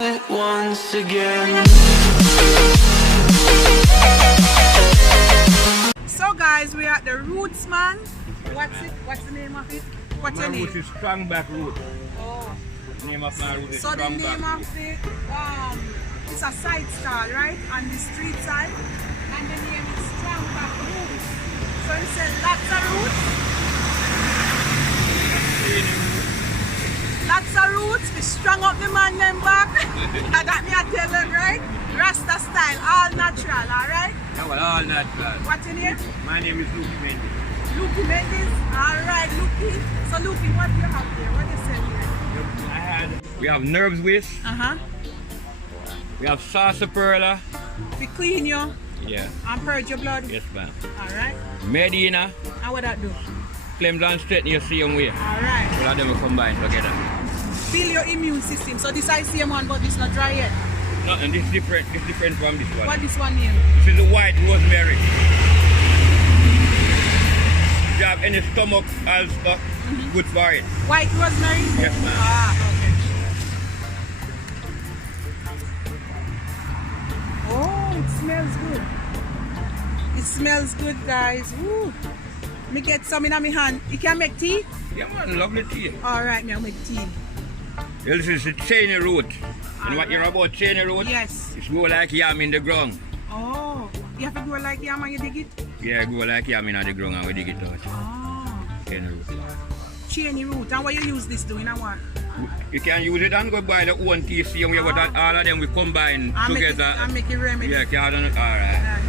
Once again. So guys, we are at the Roots, man. What's it? What's the name of it? What's the name? Root is strong back root. Oh. The name of my root is So the strong name back. of the it's a side stall, right? On the street side. And the name is Strong Back Roots. So you said lots of roots. Lots of roots. We strung up the man them back. That me I tell them, right? Rasta style, all natural, alright? Yeah, well, all natural. What's your name? My name is Luke Mendes. Luki Mendes. Alright, Luki. So Luki, what do you have here? What do you sell here? We have nerves with. We have sarsaparilla. We clean you Yeah. and purge your blood. Yes, ma'am. Alright. Medina. And what that do? Claims and straighten your same way. Alright. All of them will combine together. Feel your immune system. So this I see one, but this not dry yet. No, and this is different. It's different from this one. What this one name? This is the white rosemary. If you have any stomach ulcer, good for it. White rosemary? Yes, ma'am. Ah, okay. Oh, it smells good. It smells good, guys. Woo. Me get some in my hand. You can make tea? Yeah, man, lovely tea. Alright, me I'll make tea. Yeah, this is the chainy root. And what you know about chainy root? Yes. It's go like yam in the ground. Oh, you have to go like yam and you dig it? Yeah, go like yam in the ground and we dig it out. Oh, Chainy root. chainy root. And what you use this doing? And what? You can use it and go buy the own tea, see and we have that all of them we combine I together. make it remedy. Yeah, can alright.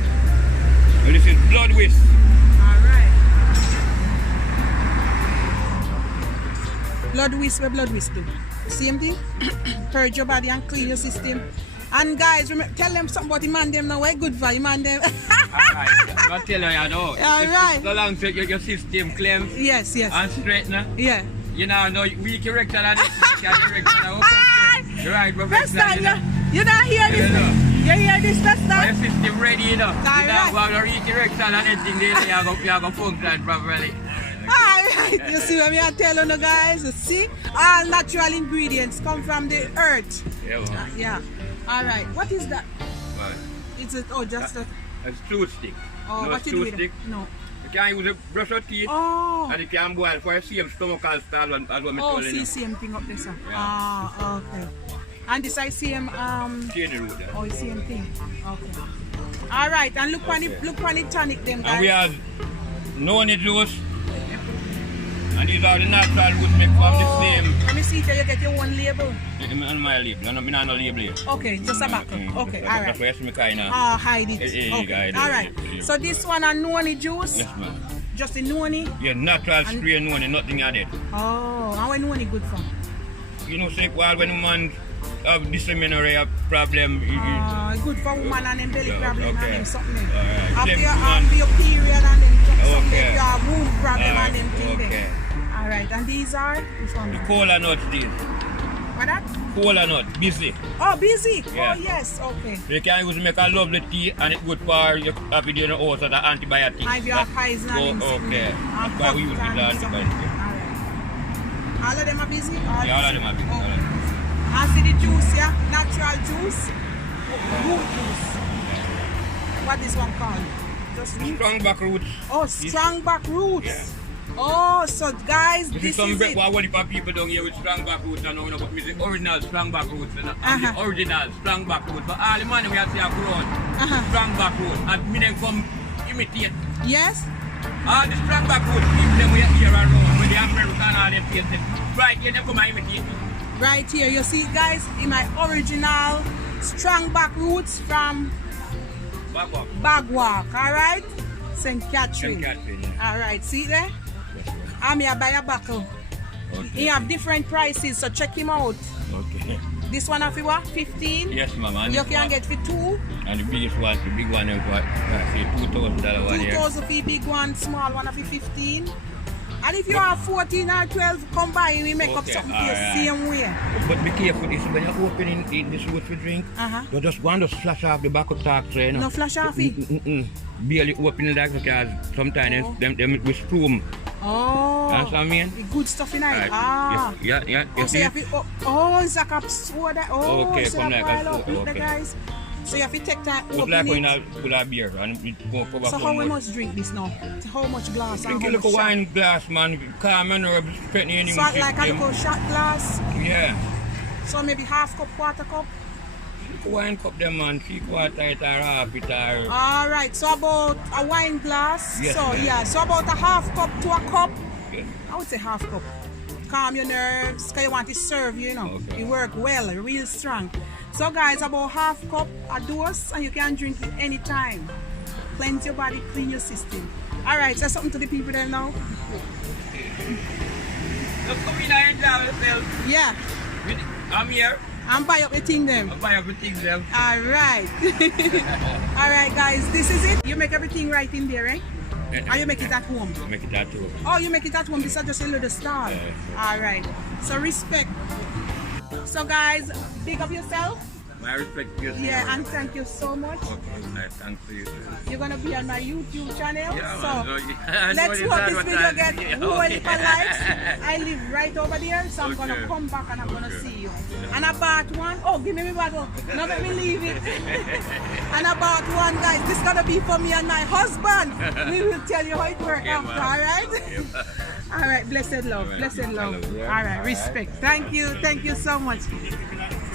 Well, this is blood whisk. Alright. Blood whisk, where blood whisk do? Same thing? Purge your body and clean your system. And guys, remember, tell them something about the man them now. We're good for the man them. Alright, I'll tell you, you know. Alright. So long as your system cleanse Yes, yes. and straighten. Yeah. You know, weak erection and erection. You're right, First professor. time, you not hear this? You hear this first Your time? system ready, you know. You Alright. don't have a weak erection and anything there, you have to function properly. Alright, you see what I'm telling you guys? You see? All natural ingredients come from the earth. Yeah, man. Yeah. Alright, what is that? But Is it, oh, just a, it's tooth stick. oh, No what you do with stick. it? No. You can use a brush of teeth Oh. and you can boil for the same stomach as what I Oh, told see, you. same thing up there, sir. Yeah. Ah, okay. And this I same, Chainy root. oh, same thing. Okay. All right, and look on it, look on it, tonic them guys. And we have noni juice. And these are the natural roots made from the same. Let me see if you get your one label. On my label. I'm not no label here. Okay, just a backup. Okay, all That's why right. I see kind of. Ah, hide it. Yeah, Okay, hide it. all right. Yeah. So this one a noni juice, Yes, ma'am. just the noni. Yeah, natural spray noni, nothing added. Oh, and what noni good for? You know, say, well, when a man have disseminary problem, Good for woman and them belly Yeah, problem okay. and them something. Alright. After Them your, woman- after your period and them something, Okay. if you have womb problem and them thing okay. there. All right, and these are which one? The cola nuts, these. What that? Cola nut, busy. Oh, busy. Yeah. Oh, yes. Okay. You can use make a lovely tea and it's good for your happy dinner also the antibiotics. And if you have poison and Oh, okay. That's why we use it as antibiotics. All right. All of them are busy? Yeah, all of them are busy. All of them. I see the juice, yeah? Natural juice. Root juice. What is one called? Just root? Strong back roots. Oh, strong back roots. Yeah. Oh, so guys, This this is some is break it. what people down here with strong back roots and know but the original strong back roots and Uh-huh. the original strong back roots. But all the money we have to have grown strong back roots and me then come imitate. Yes? All the strong back roots people them we here around with the American and all them places. Right here them come and imitate. Right here, you see guys, in my original strong back roots from Back up. Bagwalk, alright? St. St. Catherine. Catherine, yeah. Alright, see there? I'm here by a buckle. Okay. He have different prices, so check him out. Okay. This one of you what? 15? Yes, mama. You can get for 2. And the biggest one, the big one, is what? Say $2,000 one here. 2,000 for big one, small one of you 15. And if you have 14 or 12, come by and we make up Okay, something for you alright. same way. But be careful, this when you're opening this root for drink, you just want to flash off the back of talk, so you know. No flash off it? Barely open it like because sometimes them with spoon Oh. That's what I mean. The good stuff in it. Right. Ah. Yeah. You Oh, so see? you have to, oh, it's like a soda. Oh, Okay, so come you like boil a up soda, with the okay. guys. So you have to take time It's open like when it. I put a beer and it won't cover So so how we much. must drink this now? How much glass and Drink a how little much shot? wine glass, man. Calm and herb, straighten your So like a little shot glass. Yeah. So maybe half cup, quarter cup. Wine cup them, man. 3/4 it or half it or... All right. So about a wine glass. Yes, so ma'am. yeah. So about a half cup to a cup. Yeah. I would say half cup. Calm your nerves, because you want to serve, you know. Okay. It work well, real strong. So guys, about half cup a dose, and you can drink it anytime. Cleanse your body, clean your system. Alright, say something to the people there now. Just come in and enjoy yourself. Yeah, I'm here. and buy up the thing them. I buy everything them. Alright. Alright guys, this is it. You make everything right in there, eh? And you make it at home. Make it that too. Oh, you make it at home. This is just a little stall. Yeah. Alright. So respect. So guys, big up yourself. My respect to you. Yeah, and thank you so much. Okay, nice. Thanks to you. You're gonna be on my YouTube channel. Yeah, so man. let's hope this video get Yeah, whole okay. heap of likes. I live right over there, so I'm gonna Okay. come back and I'm gonna Okay. see you. And I bought one. Oh, give me my bottle. Now let me leave it. And I bought one, guys. This is gonna be for me and my husband. We will tell you how it works Okay, after, man. alright? Yeah. Alright, blessed love, Alright, blessed blessed love. love, yeah. Alright, Alright. respect. Thank you so much.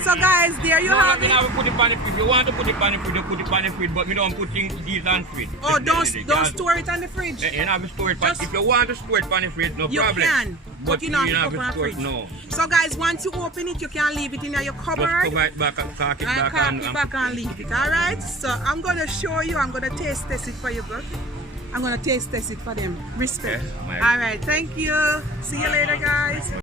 So guys, there you No, have you it. have to put it on the fridge. You want to put it on the fridge, you put it on the fridge, but me don't put these on fridge. Oh, don't Definitely. store it on the fridge. You have to store it. Just- If you want to store it on the fridge, no You problem. can, but you don't have to have put it on to a store fridge. it. No. So guys, once you open it, you can leave it in your Just cupboard cover it back, cock it and back, cock and it back and leave it. Alright? So I'm gonna show you, I'm gonna taste test it for you, bro. I'm gonna taste test it for them. Respect. Okay, my- Alright, thank you. See you later, guys.